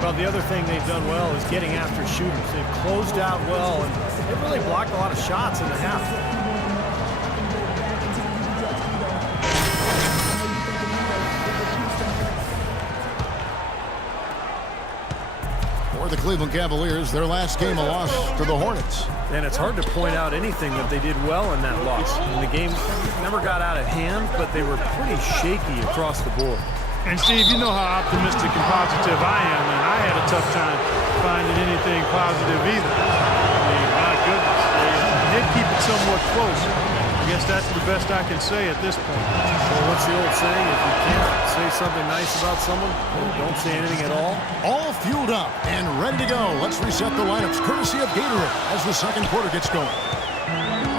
Well, the other thing they've done well is getting after shooters. They've closed out well, and they've really blocked a lot of shots in the half. For the Cleveland Cavaliers, their last game a loss to the Hornets. And it's hard to point out anything that they did well in that loss. And the game never got out of hand, but they were pretty shaky across the board. And Steve, you know how optimistic and positive I am, and I had a tough time finding anything positive either. I mean, my goodness, they did keep it somewhat close. I guess that's the best I can say at this point. Well, what's the old saying? If you can't say something nice about someone, don't say anything at all. All fueled up and ready to go. Let's reset the lineups courtesy of Gatorade as the second quarter gets going.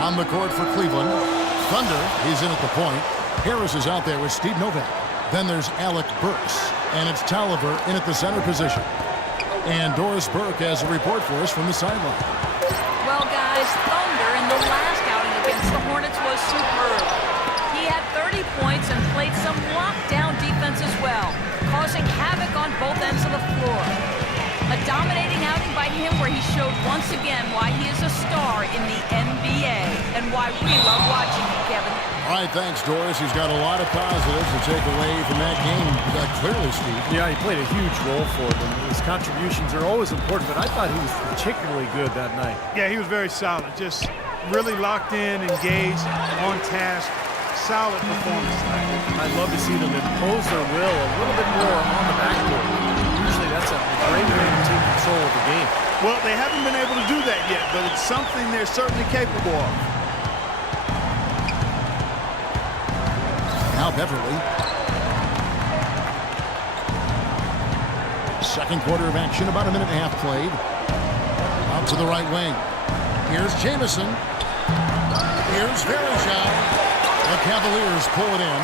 On the court for Cleveland, Thunder, he's in at the point. Harris is out there with Steve Novak. Then there's Alec Burks, and it's Tolliver in at the center position. And Doris Burke has a report for us from the sideline. Well, guys, Thunder in the last outing against the Hornets was superb. He had 30 points and played some lockdown defense as well, causing havoc on both ends of the floor. A dominating outing by him where he showed once again why he is a star in the NBA and why we love watching him, Kevin. All right, thanks, Doris. He's got a lot of positives to take away from that game. Clearly, Steve. Yeah, he played a huge role for them. His contributions are always important, but I thought he was particularly good that night. Yeah, he was very solid. Just really locked in, engaged, on task. Solid performance tonight. I'd love to see them impose their will a little bit more on the backcourt. Usually that's a great way to take control of the game. Well, they haven't been able to do that yet, but it's something they're certainly capable of. Now Beverly. Second quarter of action, about a minute and a half played. Out to the right wing. Here's Jamison. Here's Varejao. The Cavaliers pull it in.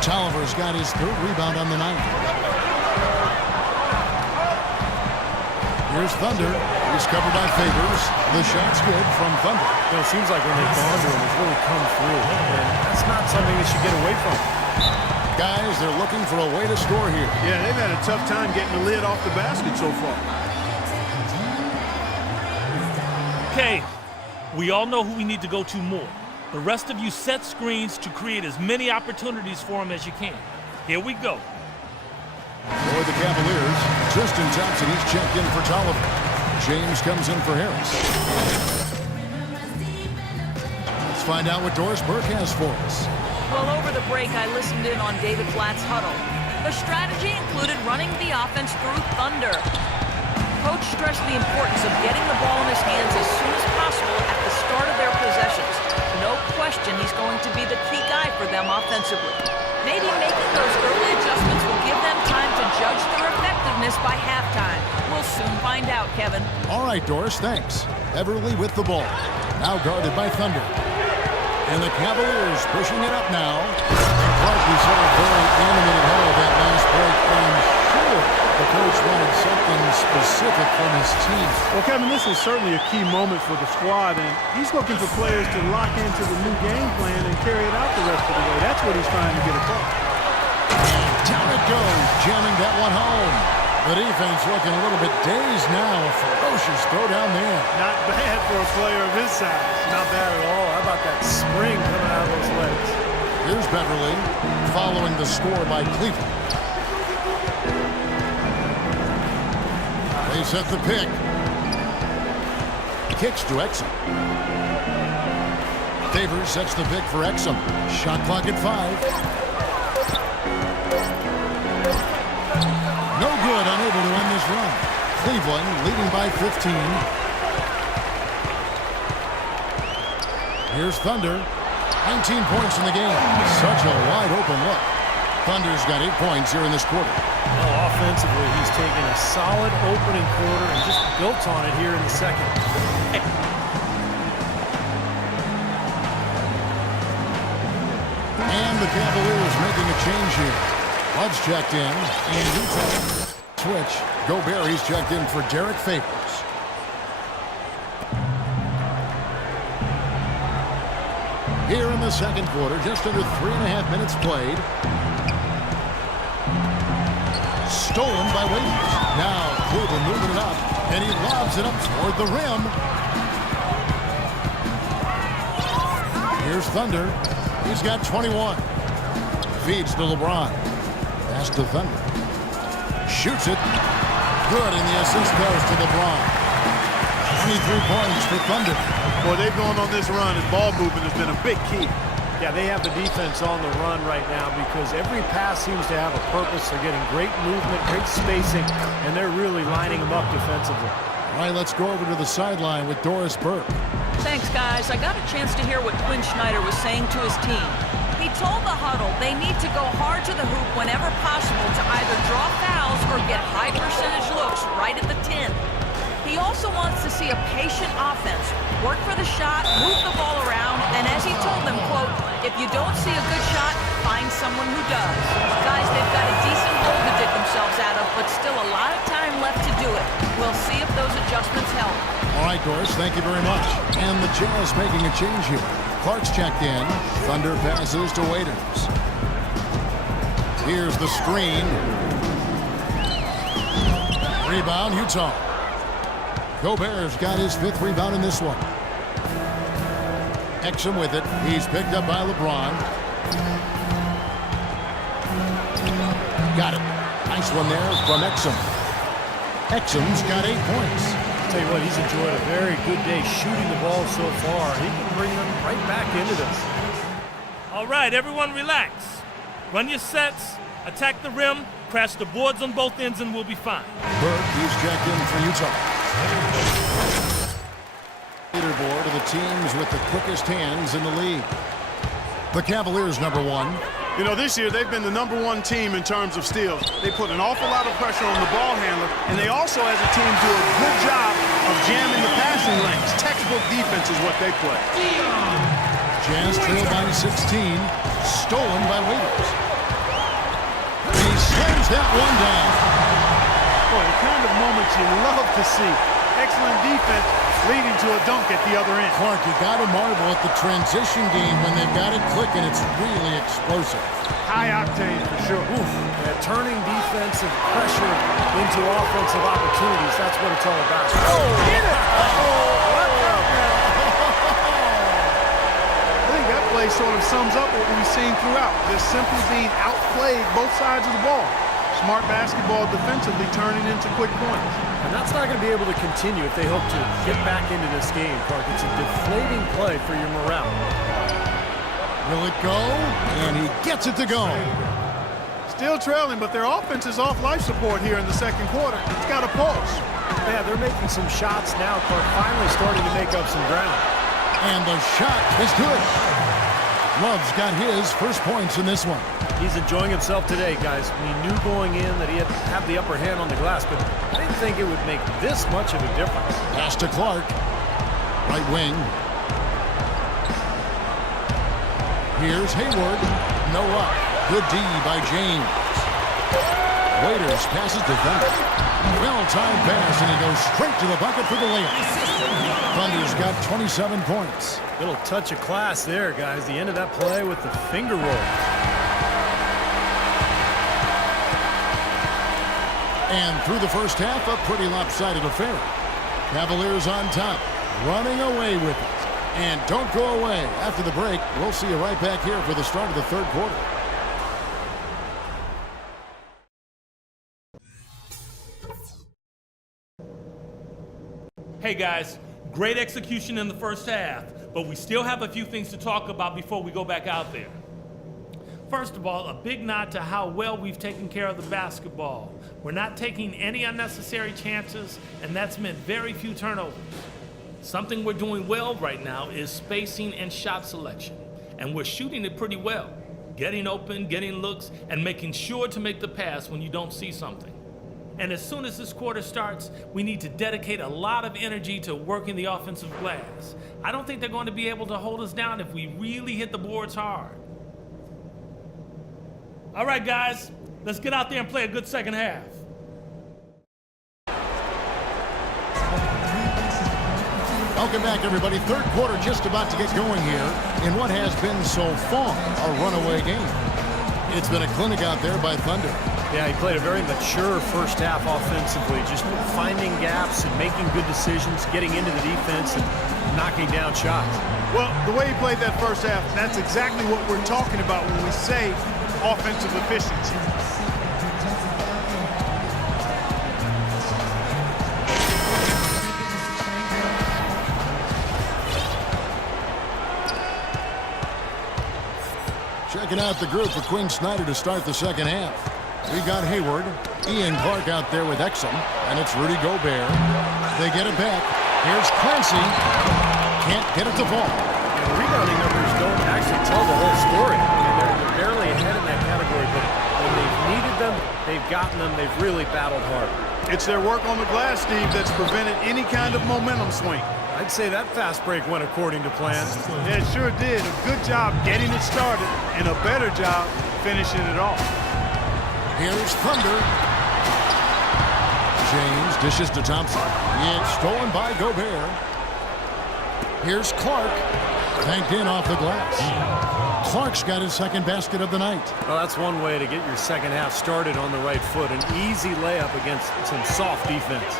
Tolliver's got his third rebound on the night. Here's Thunder. He's covered by Favors. The shot's good from Thunder. You know, it seems like when they've gone to him, it's really come through. And that's not something they should get away from. Guys, they're looking for a way to score here. Yeah, they've had a tough time getting the lid off the basket so far. Okay, we all know who we need to go to more. The rest of you set screens to create as many opportunities for them as you can. Here we go. For the Cavaliers, Tristan Thompson, he's checked in for Tolliver. James comes in for Harris. Let's find out what Doris Burke has for us. Well, over the break, I listened in on David Blatt's huddle. The strategy included running the offense through Thunder. Coach stressed the importance of getting the ball in his hands as soon as possible at the start of their possessions. No question he's going to be the key guy for them offensively. Maybe making those early adjustments will give them time to judge their effectiveness by halftime. We'll soon find out, Kevin. All right, Doris, thanks. Everly with the ball. Now guarded by Thunder. And the Cavaliers pushing it up now. Clark, we saw a very animated huddle that last break. I'm sure the coach wanted something specific from his team. Well, Kevin, this is certainly a key moment for the squad, and he's looking for players to lock into the new game plan and carry it out the rest of the way. That's what he's trying to get across. Down it goes, jamming that one home. The defense looking a little bit dazed now. A ferocious throw down there. Not bad for a player of his size. Not bad at all. How about that spring coming out of those legs? Here's Beverly following the score by Cleveland. They set the pick. Kicks to Exum. Favors sets the pick for Exum. Shot clock at 5. No good, unable to end this run. Cleveland leading by 15. Here's Thunder. 19 points in the game. Such a wide open look. Thunder's got 8 points here in this quarter. Well, offensively, he's taken a solid opening quarter and just built on it here in the second. And the Cavaliers making a change here. Love's checked in, and he's switch. Gobert, he's checked in for Derek Favors. Here in the second quarter, just under 3.5 minutes played. Stolen by Williams. Now And he lobs it up toward the rim. Here's Thunder. He's got 21. Feeds to LeBron. Pass to Thunder. Shoots it. Good, and the assist goes to LeBron. 23 points for Thunder. Boy, they've gone on this run, and ball movement has been a big key. Yeah, they have the defense on the run right now because every pass seems to have a purpose. They're getting great movement, great spacing, and they're really lining them up defensively. All right, let's go over to the sideline with Doris Burke. Thanks, guys. I got a chance to hear what Quinn Snyder was saying to his team. He told the huddle they need to go hard to the hoop whenever possible to either draw fouls or get high percentage looks right at the 10. He also wants to see a patient offense, work for the shot, move the ball around, and as he told them, quote, if you don't see a good shot, find someone who does. Guys, they've got a decent hole to dig themselves out of, but still a lot of time left to do it. We'll see if those adjustments help. All right, Doris, thank you very much. And the Jazz making a change here. Clark's checked in. Thunder passes to Waiters. Here's the screen. Rebound, Utah. Gobert's got his 5th rebound in this one. Exum with it. He's picked up by LeBron. Got it. Nice one there from Exum. Exum's got 8 points. I'll tell you what, he's enjoyed a very good day shooting the ball so far. He can bring them right back into this. All right, everyone relax. Run your sets, attack the rim, crash the boards on both ends, and we'll be fine. Burke, he's checked in for Utah. Leaderboard of the teams with the quickest hands in the league. The Cavaliers, number 1. You know, this year they've been the #1 team in terms of steals. They put an awful lot of pressure on the ball handler, and they also, as a team, do a good job of jamming the passing lanes. Textbook defense is what they play. Jazz trail by 16. Stolen by Waiters. He slams that one down. Boy, the kind of moments you love to see. Excellent defense leading to a dunk at the other end. Clark, you got to marvel at the transition game when they've got it clicking. It's really explosive. High octane for sure. Oof, turning defensive pressure into offensive opportunities. That's what it's all about. Oh, get it! I think that play sort of sums up what we've seen throughout. Just simply being outplayed both sides of the ball. Smart basketball defensively turning into quick points. And that's not going to be able to continue if they hope to get back into this game, Clark. It's a deflating play for your morale. Will it go? And he gets it to go. Still trailing, but their offense is off life support here in the second quarter. It's got a pulse. Yeah, they're making some shots now. Clark finally starting to make up some ground. And the shot is good. Love's got his first points in this one. He's enjoying himself today, guys. We knew going in that he had to have the upper hand on the glass, but I didn't think it would make this much of a difference. Pass to Clark. Right wing. Here's Hayward. No luck. Good D by James. Waiters passes to Thunder. Well-timed pass, and he goes straight to the bucket for the layup. Thunder's got 27 points. Little touch of class there, guys. The end of that play with the finger roll. And through the first half, a pretty lopsided affair. Cavaliers on top, running away with it. And don't go away. After the break, we'll see you right back here for the start of the third quarter. Hey guys, great execution in the first half, but we still have a few things to talk about before we go back out there. First of all, a big nod to how well we've taken care of the basketball. We're not taking any unnecessary chances, and that's meant very few turnovers. Something we're doing well right now is spacing and shot selection, and we're shooting it pretty well. Getting open, getting looks, and making sure to make the pass when you don't see something. And as soon as this quarter starts, we need to dedicate a lot of energy to working the offensive glass. I don't think they're going to be able to hold us down if we really hit the boards hard. All right, guys, let's get out there and play a good second half. Welcome back, everybody. Third quarter just about to get going here in what has been so far a runaway game. It's been a clinic out there by Thunder. Yeah, he played a very mature first half offensively, just finding gaps and making good decisions, getting into the defense and knocking down shots. Well, the way he played that first half, that's exactly what we're talking about when we say offensive efficiency. Checking out the group for Quinn Snyder to start the second half. We got Hayward, Ian Clark out there with Exum, and it's Rudy Gobert. They get it back. Here's Clancy. Can't get it to fall. And the rebounding numbers don't actually tell the whole story. I mean, they're barely ahead in that category, but when they've needed them, they've gotten them. They've really battled hard. It's their work on the glass, Steve, that's prevented any kind of momentum swing. I'd say that fast break went according to plan. Yeah, it sure did. A good job getting it started and a better job finishing it off. Here's Thunder. James dishes to Thompson. It's stolen by Gobert. Here's Clark. Banked in off the glass. Clark's got his second basket of the night. Well, that's one way to get your second half started on the right foot. An easy layup against some soft defense.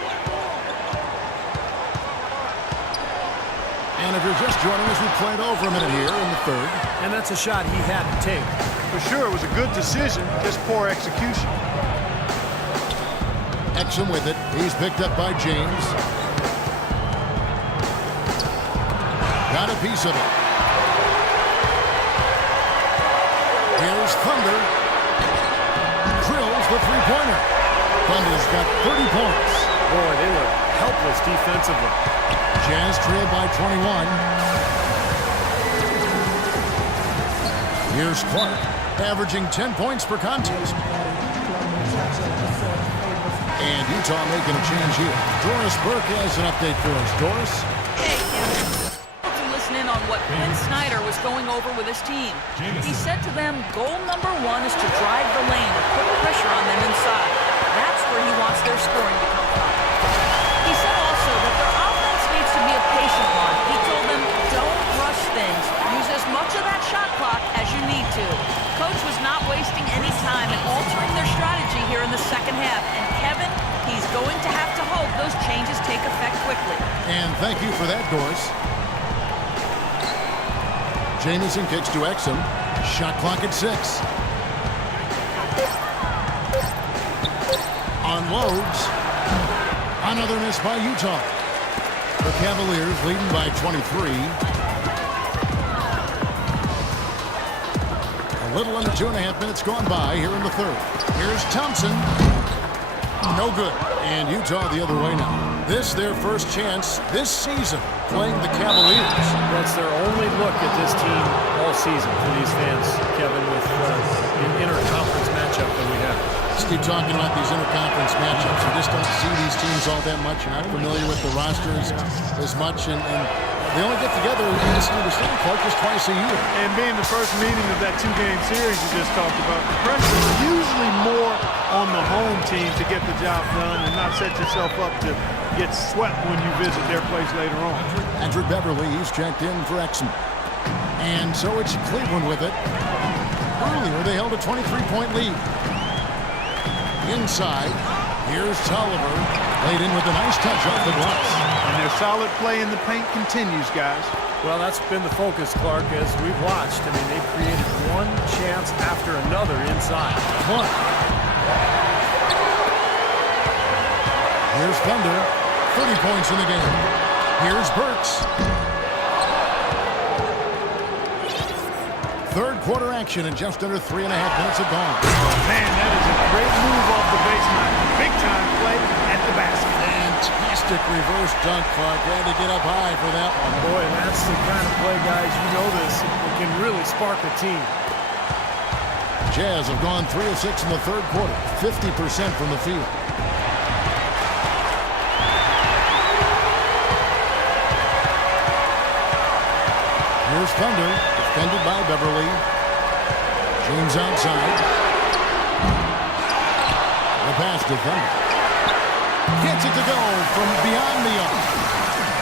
And if you're just joining us, we played over a minute here in the third. And that's a shot he had to take. For sure, it was a good decision, just poor execution. Exum with it. He's picked up by James. Got a piece of it. Here's Thunder. Drills the three-pointer. Thunder's got 30 points. Boy, they look helpless defensively. Jazz trailed by 21. Here's Clark, averaging 10 points per contest. And Utah making a change here. Doris Burke has an update for us. Doris? Hey, Kevin. To listen in on what Quinn Snyder was going over with his team. He said to them, goal number one is to drive the lane and put pressure on them inside. That's where he wants their scoring to come from. He said also that their offense needs to be a patient one. He told them, don't rush things. Use as much of that shot clock as you need to. Coach was not wasting any time in altering their strategy here in the second half. And Kevin, he's going to have to hope those changes take effect quickly. And thank you for that, Doris. Jamison kicks to Exum. Shot clock at 6. Unloads. Another miss by Utah. The Cavaliers leading by 23. A little under 2.5 minutes gone by here in the third. Here's Thompson. No good. And Utah the other way now. This their first chance this season playing the Cavaliers. That's their only look at this team all season for these fans, Kevin, with the interconference matchup that we have. Let's keep talking about these interconference matchups. You just don't see these teams all that much. You're not familiar with the rosters as much. And they only get together in the Stadium Clark just twice a year. And being the first meeting of that two-game series you just talked about, the pressure is usually more on the home team to get the job done and not set yourself up to get swept when you visit their place later on. Andrew Beverly, he's checked in for Exum. And so it's Cleveland with it. Earlier, they held a 23-point lead. Inside, here's Tolliver. Laid in with a nice touch off the glass. And their solid play in the paint continues, guys. Well, that's been the focus, Clark, as we've watched. I mean, they've created one chance after another inside. Clark. Here's Thunder. 30 points in the game. Here's Burks. Third quarter action in just under 3.5 minutes of gone. Man, that is a great move off the baseline. Big time play at the basket. Fantastic reverse dunk, Clark. Had to get up high for that one. Boy, that's the kind of play, guys. You know this. It can really spark a team. Jazz have gone 3 of 6 in the third quarter. 50% from the field. Here's Thunder, defended by Beverly. James outside. The pass to Thunder. Gets it to go from beyond the arc.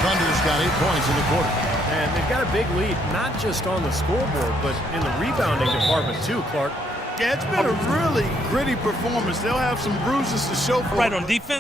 Thunder's got 8 points in the quarter. And they've got a big lead, not just on the scoreboard, but in the rebounding department too, Clark. Yeah, it's been a really gritty performance. They'll have some bruises to show for Right it. on defense.